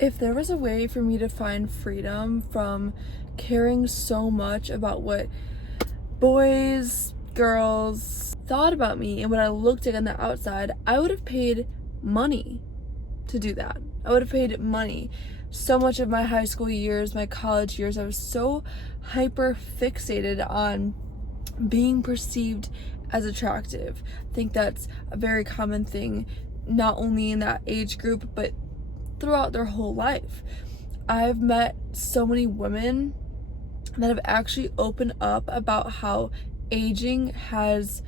If there was a way for me to find freedom from caring so much about what boys, girls thought about me and what I looked like on the outside, I would have paid money to do that. I would have paid money. So much of my high school years, my college years, I was so hyper fixated on being perceived as attractive. I think that's a very common thing, not only in that age group, but throughout their whole life. I've met so many women that have actually opened up about how aging has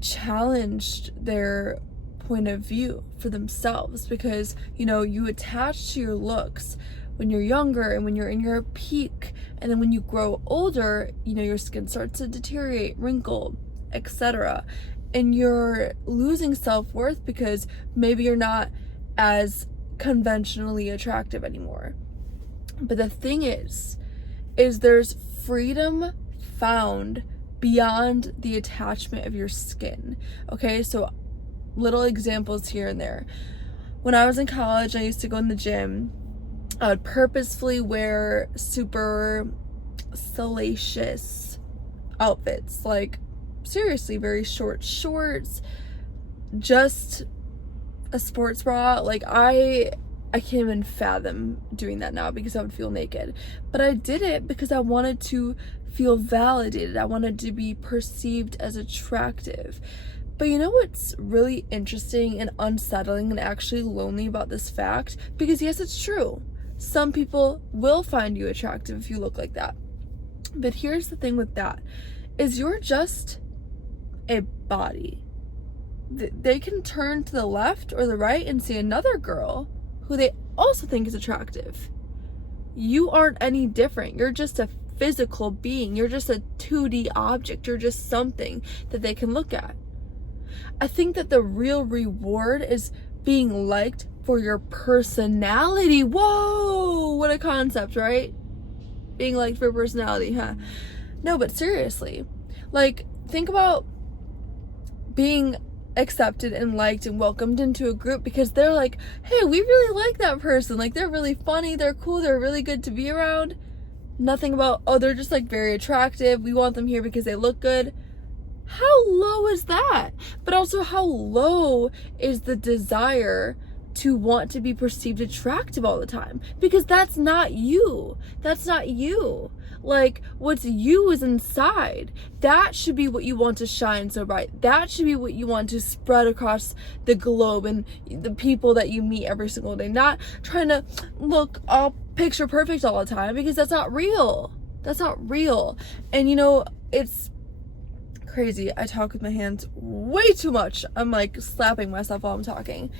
challenged their point of view for themselves, because you attach to your looks when you're younger and when you're in your peak, and then when you grow older, your skin starts to deteriorate, wrinkle, etc., and you're losing self-worth because maybe you're not as conventionally attractive anymore. But the thing is there's freedom found beyond the attachment of your skin. Okay, so little examples here and there. When I was in college, I used to go in the gym. I would purposefully wear super salacious outfits, like seriously very short shorts, just a sports bra. Like I can't even fathom doing that now because I would feel naked. But I did it because I wanted to feel validated. I wanted to be perceived as attractive. But you know what's really interesting and unsettling and actually lonely about this fact? Because yes, it's true. Some people will find you attractive if you look like that. But here's the thing with that, is you're just a body. They can turn to the left or the right and see another girl who they also think is attractive. You aren't any different. You're just a physical being. You're just a 2D object. You're just something that they can look at. I think that the real reward is being liked for your personality. Whoa, what a concept, right? Being liked for personality, huh? No, but seriously, like, think about being accepted and liked and welcomed into a group because they're like, hey, we really like that person. Like, they're really funny, they're cool, they're really good to be around. Nothing about, oh, they're just like very attractive, we want them here because they look good. How low is that? But also, how low is the desire to want to be perceived attractive all the time? Because that's not you. That's not you. Like, what's you is inside. That should be what you want to shine so bright. That should be what you want to spread across the globe and the people that you meet every single day. Not trying to look all picture perfect all the time, because that's not real. That's not real. And it's crazy. I talk with my hands way too much. I'm like slapping myself while I'm talking.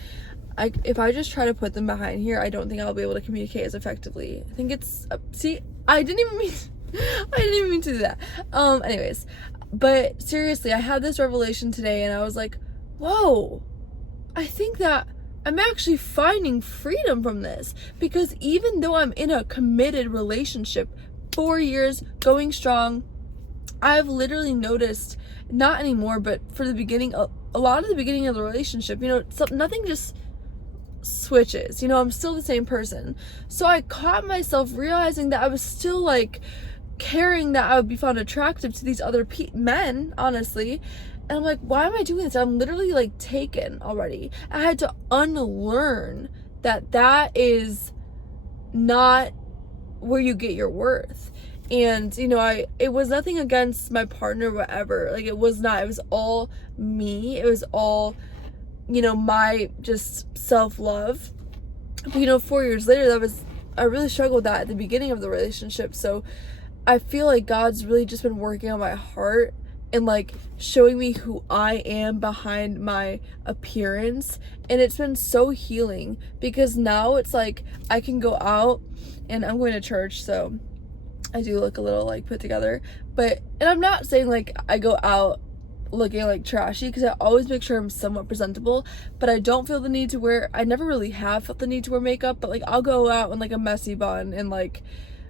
If I just try to put them behind here, I don't think I'll be able to communicate as effectively. I think it's see, I didn't even mean to do that. Anyways, but seriously, I had this revelation today and I was like, whoa, I think that I'm actually finding freedom from this, because even though I'm in a committed relationship, 4 years going strong, I've literally noticed, not anymore, but for the beginning, a lot of the beginning of the relationship, nothing just switches. I'm still the same person. So I caught myself realizing that I was still like caring that I would be found attractive to these other men, honestly. And I'm like, why am I doing this? I'm literally like taken already. I had to unlearn that is not where you get your worth. And it was nothing against my partner, whatever. Like, it was not. It was all me. It was all my just self-love. But 4 years later, I really struggled with that at the beginning of the relationship. So I feel like God's really just been working on my heart and like showing me who I am behind my appearance. And it's been so healing, because now it's like I can go out, and I'm going to church, so I do look a little like put together, and I'm not saying like I go out looking like trashy, because I always make sure I'm somewhat presentable, but I don't feel the need to I never really have felt the need to wear makeup, but like I'll go out in like a messy bun and like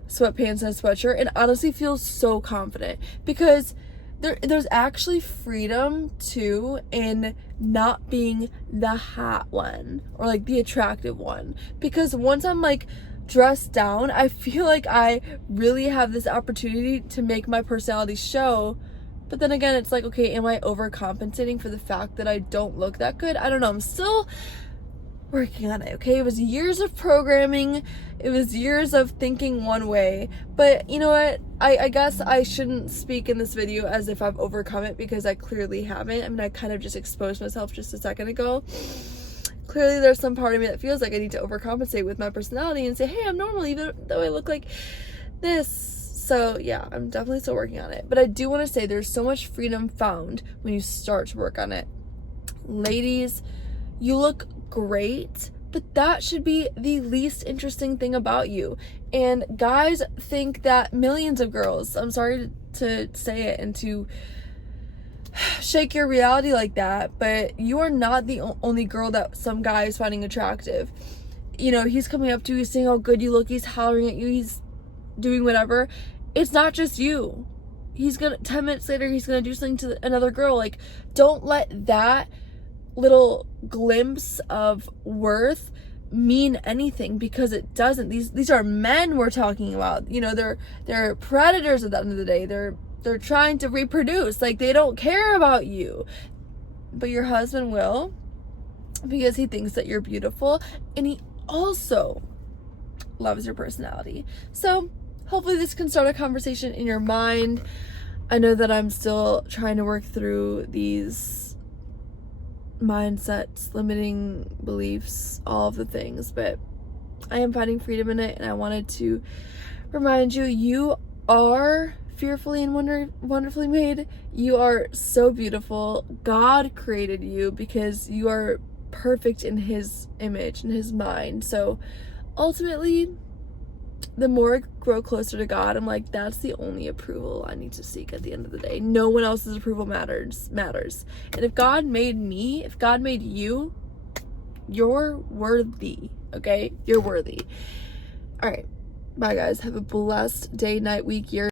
sweatpants and a sweatshirt and honestly feel so confident, because there's actually freedom too in not being the hot one or like the attractive one, because once I'm like dressed down, I feel like I really have this opportunity to make my personality show. But then again, it's like, okay, am I overcompensating for the fact that I don't look that good? I don't know. I'm still working on it, okay? It was years of programming. It was years of thinking one way. But you know what? I guess I shouldn't speak in this video as if I've overcome it, because I clearly haven't. I mean, I kind of just exposed myself just a second ago. Clearly, there's some part of me that feels like I need to overcompensate with my personality and say, hey, I'm normal even though I look like this. So yeah, I'm definitely still working on it. But I do want to say there's so much freedom found when you start to work on it. Ladies, you look great, but that should be the least interesting thing about you. And guys think that millions of girls, I'm sorry to say it and to shake your reality like that, but you are not the only girl that some guy is finding attractive. You know, he's coming up to you, saying how good you look, he's hollering at you, he's doing whatever. It's not just you. He's gonna, 10 minutes later, he's gonna do something to another girl. Like, don't let that little glimpse of worth mean anything, because it doesn't. These are men we're talking about. You know, they're predators at the end of the day. They're trying to reproduce. Like, they don't care about you. But your husband will, because he thinks that you're beautiful, and he also loves your personality. So hopefully this can start a conversation in your mind. I know that I'm still trying to work through these mindsets, limiting beliefs, all of the things, but I am finding freedom in it, and I wanted to remind you, you are fearfully and wonderfully made. You are so beautiful. God created you because you are perfect in his image, in his mind. So ultimately, the more I grow closer to God, I'm like, that's the only approval I need to seek at the end of the day. No one else's approval matters. And if God made me, if God made you, you're worthy, okay? You're worthy. All right. Bye, guys. Have a blessed day, night, week, year.